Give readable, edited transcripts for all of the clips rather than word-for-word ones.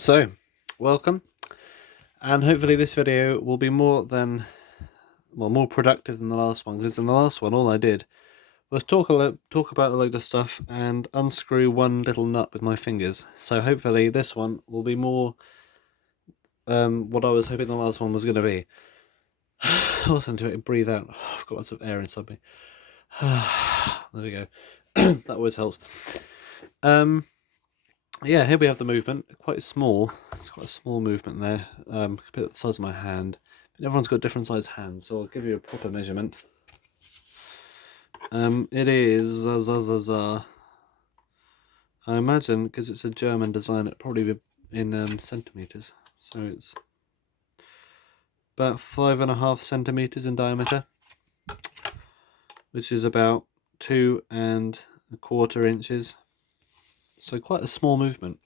So, welcome, and hopefully this video will be more productive than the last one, because in the last one all I did was talk about a load of stuff and unscrew one little nut with my fingers. So hopefully this one will be more what I was hoping the last one was going to be. Listen to it, breathe out. I've got lots of air inside me. There we go. That always helps. Yeah, here we have the movement. Quite small. It's quite a small movement there. Compared to the size of my hand. But everyone's got different size hands, so I'll give you a proper measurement. It is I imagine because it's a German design, it'd probably be in centimeters. So it's about 5.5 centimeters in diameter, which is about 2.25 inches. So quite a small movement.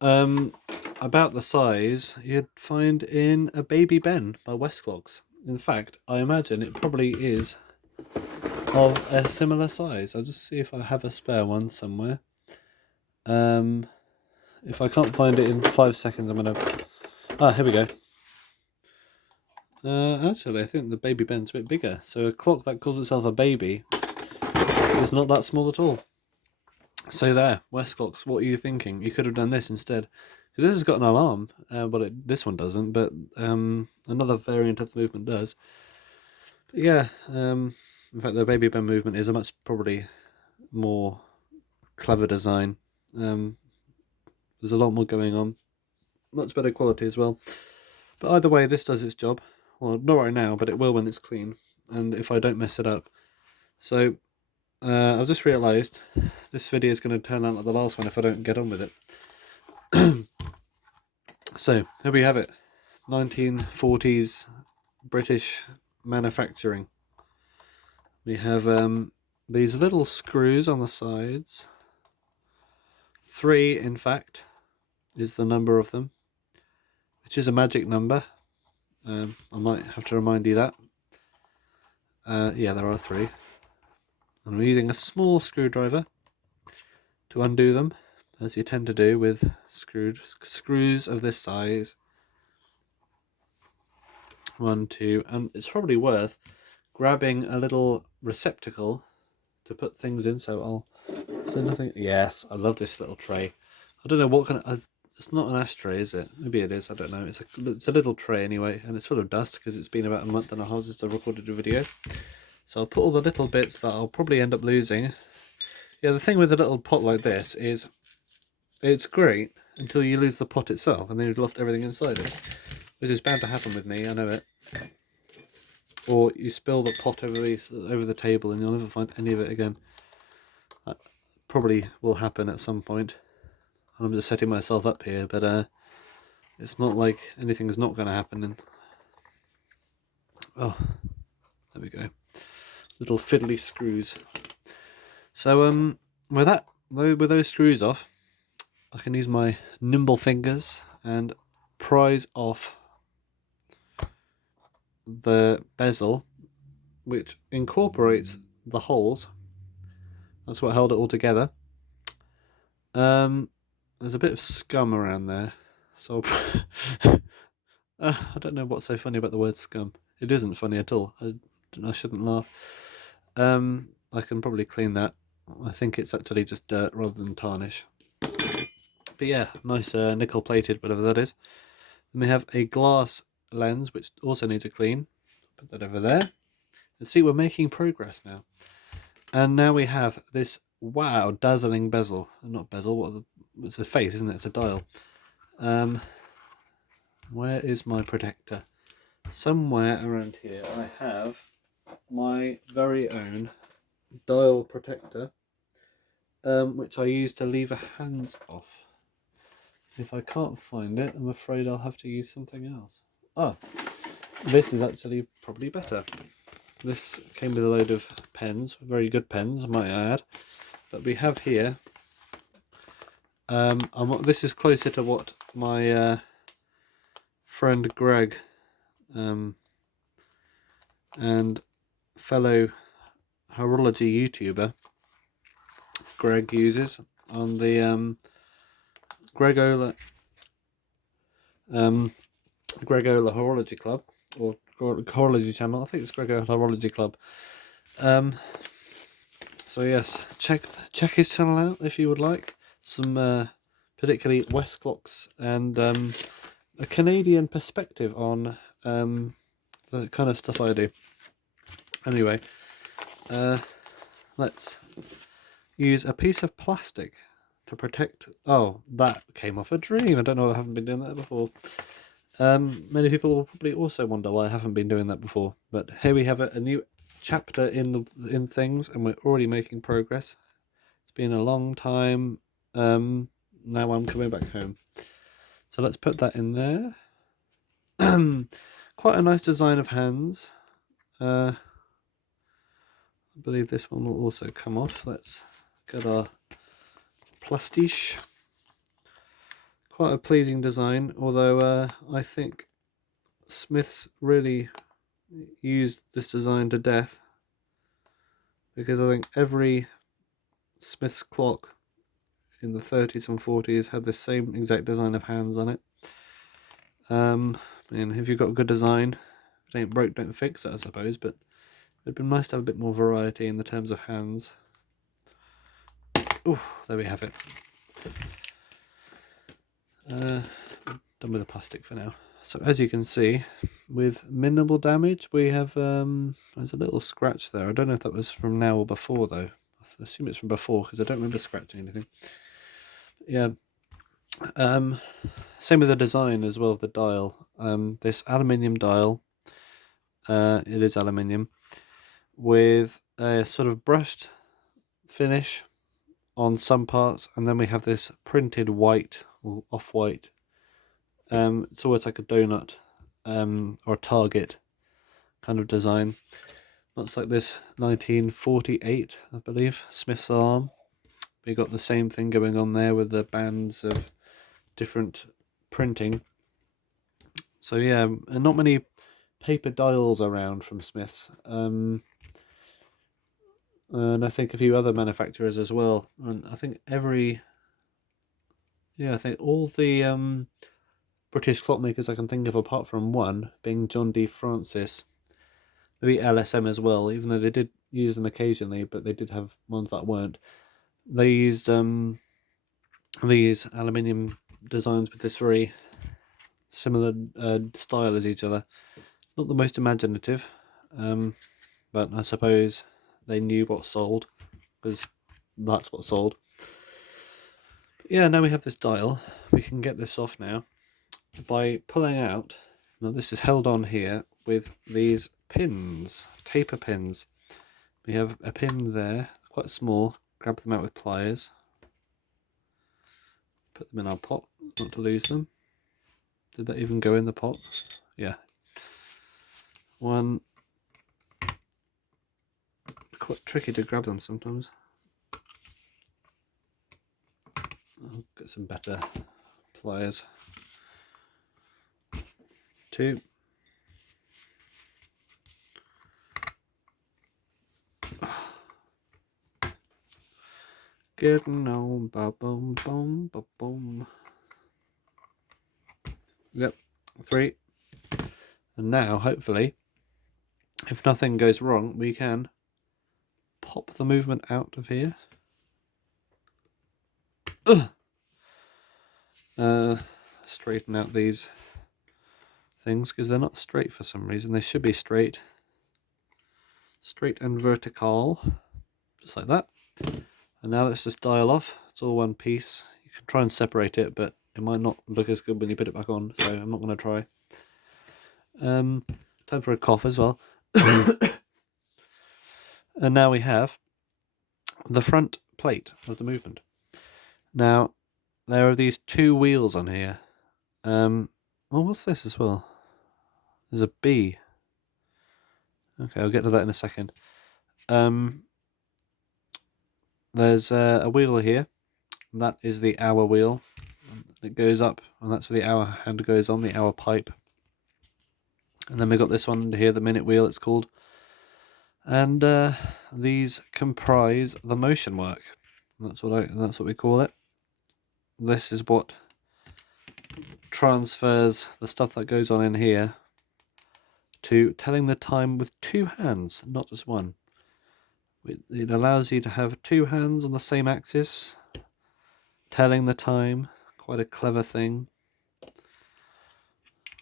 About the size you'd find in a Baby Ben by Westclogs. In fact, I imagine it probably is of a similar size. I'll just see if I have a spare one somewhere. If I can't find it in 5 seconds, I'm gonna... here we go. Actually, I think the Baby Ben's a bit bigger. So a clock that calls itself a baby is not that small at all. So there, Westclogs, what are you thinking? You could have done this instead. This has got an alarm, but this one doesn't, but another variant of the movement does. But yeah, in fact the Baby Ben movement is a much probably more clever design. There's a lot more going on. Much better quality as well. But either way, this does its job. Well, not right now, but it will when it's clean, and if I don't mess it up. So... I've just realised this video is going to turn out like the last one if I don't get on with it. So, here we have it. 1940s British manufacturing. We have these little screws on the sides. 3, in fact, is the number of them, which is a magic number. I might have to remind you that. Yeah, there are 3. I'm using a small screwdriver to undo them, as you tend to do with screws of this size. 1, 2, and it's probably worth grabbing a little receptacle to put things in. So nothing. Yes, I love this little tray. I don't know what kind of. It's not an ashtray, is it? Maybe it is. I don't know. It's a little tray anyway, and it's full of dust because it's been about a month and a half since I recorded a video. So I'll put all the little bits that I'll probably end up losing. Yeah, the thing with a little pot like this is it's great until you lose the pot itself and then you've lost everything inside it. Which is bound to happen with me, I know it. Or you spill the pot over the table and you'll never find any of it again. That probably will happen at some point. I'm just setting myself up here, but it's not like anything's not going to happen. Oh, there we go. Little fiddly screws. So with those screws off, I can use my nimble fingers and prise off the bezel, which incorporates the holes. That's what held it all together. There's a bit of scum around there, so I don't know what's so funny about the word scum. It isn't funny at all. I shouldn't laugh. I can probably clean that. I think it's actually just dirt rather than tarnish. But yeah, nice nickel plated, whatever that is. Then we have a glass lens, which also needs a clean. Put that over there. And see, we're making progress now. And now we have this, wow, dazzling bezel. Not bezel, it's a face, isn't it? It's a dial. Where is my protector? Somewhere around here I have my very own dial protector, which I use to lever hands off. If I can't find it, I'm afraid I'll have to use something else. Ah, this is actually probably better. This came with a load of pens, very good pens, might I add. But we have here, this is closer to what my friend Greg and fellow horology YouTuber Greg uses on the Gregola Gregola Horology Club, or Horology Channel. I think it's Gregola Horology Club. So yes, check his channel out if you would like some particularly Westclocks and a Canadian perspective on the kind of stuff I do. Anyway, let's use a piece of plastic to protect. Oh, that came off a dream. I don't know. I haven't been doing that before. Many people will probably also wonder why I haven't been doing that before. But here we have a new chapter in things, and we're already making progress. It's been a long time. Now I'm coming back home. So let's put that in there. Quite a nice design of hands. I believe this one will also come off. Let's get our plastiche. Quite a pleasing design, although I think Smiths really used this design to death, because I think every Smiths clock in the 30s and 40s had the same exact design of hands on it. And if you've got a good design, if it ain't broke, don't fix it, I suppose, but it'd be nice to have a bit more variety in the terms of hands. Oh, there we have it. Done with the plastic for now. So as you can see, with minimal damage, we have there's a little scratch there. I don't know if that was from now or before though. I assume it's from before because I don't remember scratching anything. Yeah. Same with the design as well of the dial. This aluminium dial. It is aluminium with a sort of brushed finish on some parts, and then we have this printed white or off-white. It's always like a donut or a target kind of design. Looks like this 1948, I believe, Smith's alarm. We got the same thing going on there with the bands of different printing. So yeah, and not many paper dials around from Smith's. And I think a few other manufacturers as well. And I think I think all the British clockmakers I can think of, apart from one, being John D. Francis, maybe LSM as well, even though they did use them occasionally, but they did have ones that weren't. They used these aluminium designs with this very similar style as each other. Not the most imaginative, but I suppose they knew what sold, because that's what sold. Yeah, now we have this dial. We can get this off now by pulling out. Now this is held on here with these pins, taper pins. We have a pin there, quite small. Grab them out with pliers. Put them in our pot, not to lose them. Did that even go in the pot? Yeah. One. Quite tricky to grab them sometimes. I'll get some better pliers. 2. Getting on, ba boom, boom, ba boom. Yep, 3. And now, hopefully, if nothing goes wrong, we can pop the movement out of here. Straighten out these things because they're not straight for some reason. They should be straight and vertical, just like that. And now let's just dial off. It's all one piece. You can try and separate it, but it might not look as good when you put it back on, so I'm not going to try. Time for a cough as well. And now we have the front plate of the movement. Now, there are these 2 wheels on here. Oh, what's this as well? There's a B. Okay, I'll get to that in a second. There's a wheel here. And that is the hour wheel. It goes up, and that's where the hour hand goes on, the hour pipe. And then we got this one here, the minute wheel it's called. And these comprise the motion work. That's what we call it. This is what transfers the stuff that goes on in here to telling the time with 2 hands, not just one. It allows you to have 2 hands on the same axis, telling the time. Quite a clever thing.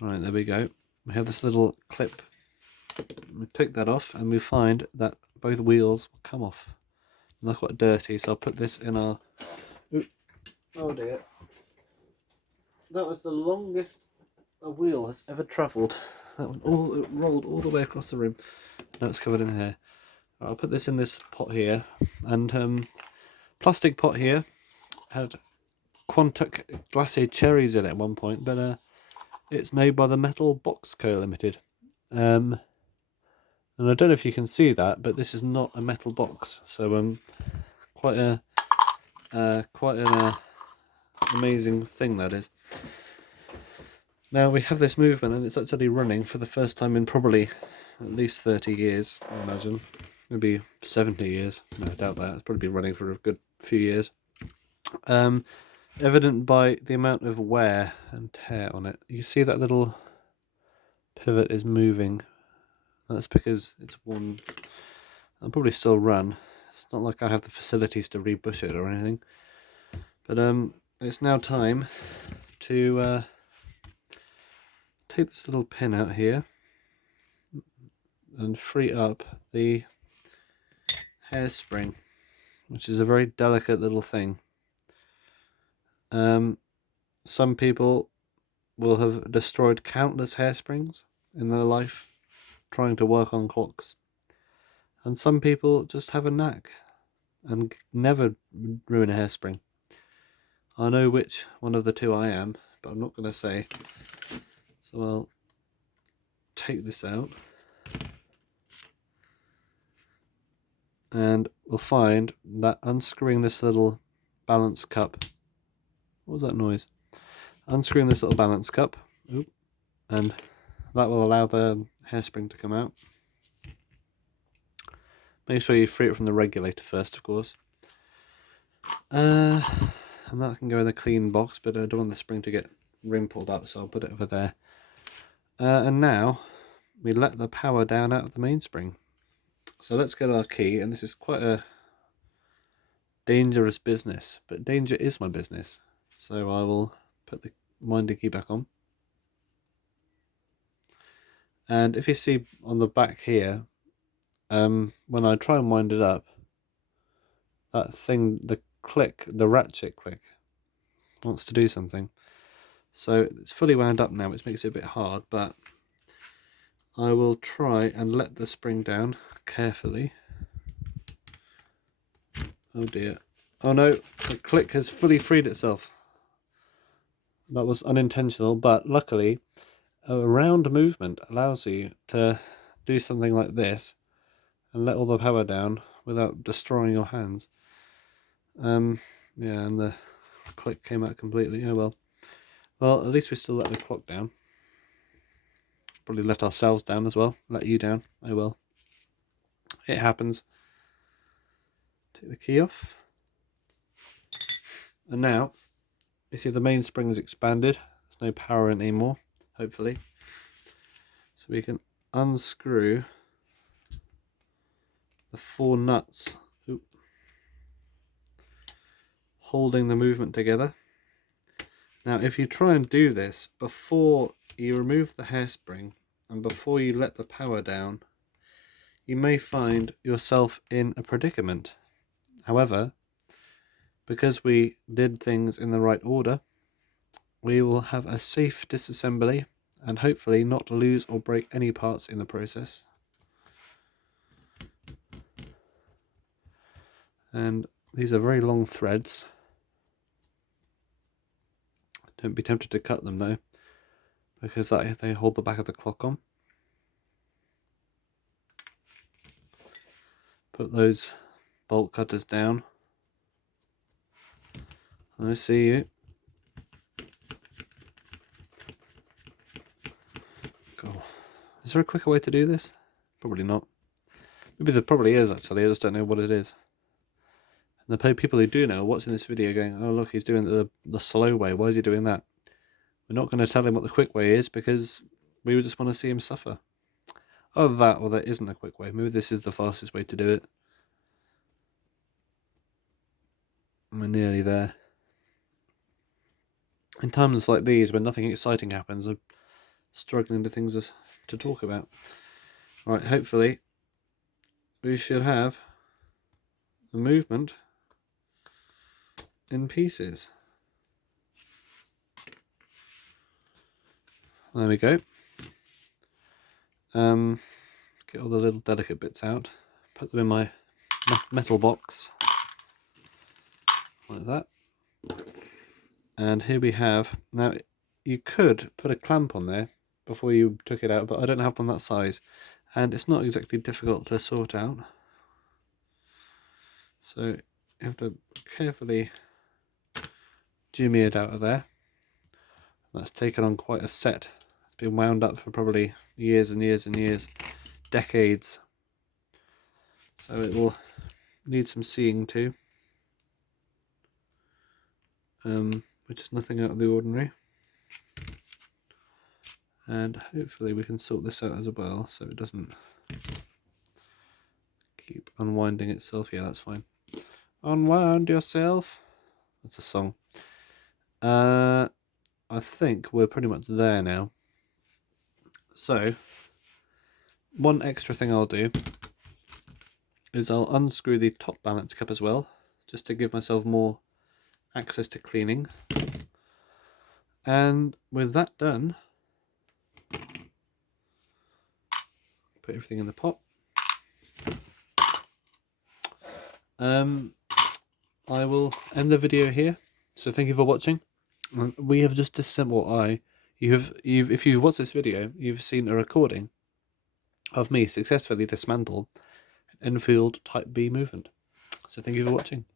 Right, there we go. We have this little clip. We take that off and we find that both wheels will come off. And they're quite dirty, so I'll put this in our... Oh dear. That was the longest a wheel has ever travelled. That went it rolled all the way across the room. Now it's covered in hair. I'll put this in this pot here, and plastic pot here had Quantuck glacé cherries in it at one point, but it's made by the Metal Box Co Limited, and I don't know if you can see that, but this is not a metal box, so quite an amazing thing that is. Now we have this movement, and it's actually running for the first time in probably at least 30 years, I imagine. Maybe 70 years. No, I doubt that. It's probably been running for a good few years. Evident by the amount of wear and tear on it. You see that little pivot is moving. That's because it's worn. I'll probably still run. It's not like I have the facilities to rebush it or anything. But it's now time to take this little pin out here and free up the hairspring, which is a very delicate little thing. Some people will have destroyed countless hairsprings in their life trying to work on clocks, and some people just have a knack and never ruin a hairspring. I know which one of the two I am, but I'm not going to say. So I'll take this out, and we'll find that unscrewing this little balance cup. What was that noise? Unscrewing this little balance cup, and that will allow the hairspring to come out. Make sure you free it from the regulator first, of course. And that can go in the clean box, but I don't want the spring to get rimpled up, so I'll put it over there. And now we let the power down out of the mainspring. So let's get our key, and this is quite a dangerous business, but danger is my business. So I will put the winding key back on. And if you see on the back here, when I try and wind it up, that thing, the ratchet click, wants to do something. So it's fully wound up now, which makes it a bit hard, but I will try and let the spring down carefully. Oh dear. Oh no, the click has fully freed itself. That was unintentional, but luckily a round movement allows you to do something like this and let all the power down without destroying your hands. Yeah, and the click came out completely. Oh well. Well, at least we still let the clock down. Probably let ourselves down as well. Let you down. Oh well. It happens. Take the key off. And now, you see the mainspring is expanded. There's no power in it anymore, hopefully. So we can unscrew the 4 nuts, holding the movement together. Now, if you try and do this before you remove the hairspring and before you let the power down, you may find yourself in a predicament. However, because we did things in the right order, we will have a safe disassembly and hopefully not lose or break any parts in the process. And these are very long threads. Don't be tempted to cut them though, because they hold the back of the clock on. Put those bolt cutters down. I see you. God. Is there a quicker way to do this? Probably not. Maybe there probably is actually, I just don't know what it is. And the people who do know are watching this video going, oh look, he's doing the slow way, why is he doing that? We're not going to tell him what the quick way is because we would just want to see him suffer. Either that or there isn't a quick way. Maybe this is the fastest way to do it. We're nearly there. In times like these, when nothing exciting happens, I'm struggling to things to talk about. Right, hopefully we should have a movement in pieces. There we go. Get all the little delicate bits out, put them in my metal box, like that. And here we have, now you could put a clamp on there before you took it out, but I don't have one that size, and it's not exactly difficult to sort out. So you have to carefully jimmy it out of there. That's taken on quite a set. It's been wound up for probably years and years and years, decades. So it will need some seeing too, which is nothing out of the ordinary. And hopefully we can sort this out as well so it doesn't keep unwinding itself. Yeah, that's fine. Unwind yourself. That's a song. I think we're pretty much there now. So one extra thing I'll do is I'll unscrew the top balance cup as well, just to give myself more access to cleaning. And with that done, put everything in the pot. I will end the video here. So thank you for watching. We have just disassembled. If you watch this video, you've seen a recording of me successfully dismantle an Enfield Type B movement. So thank you for watching.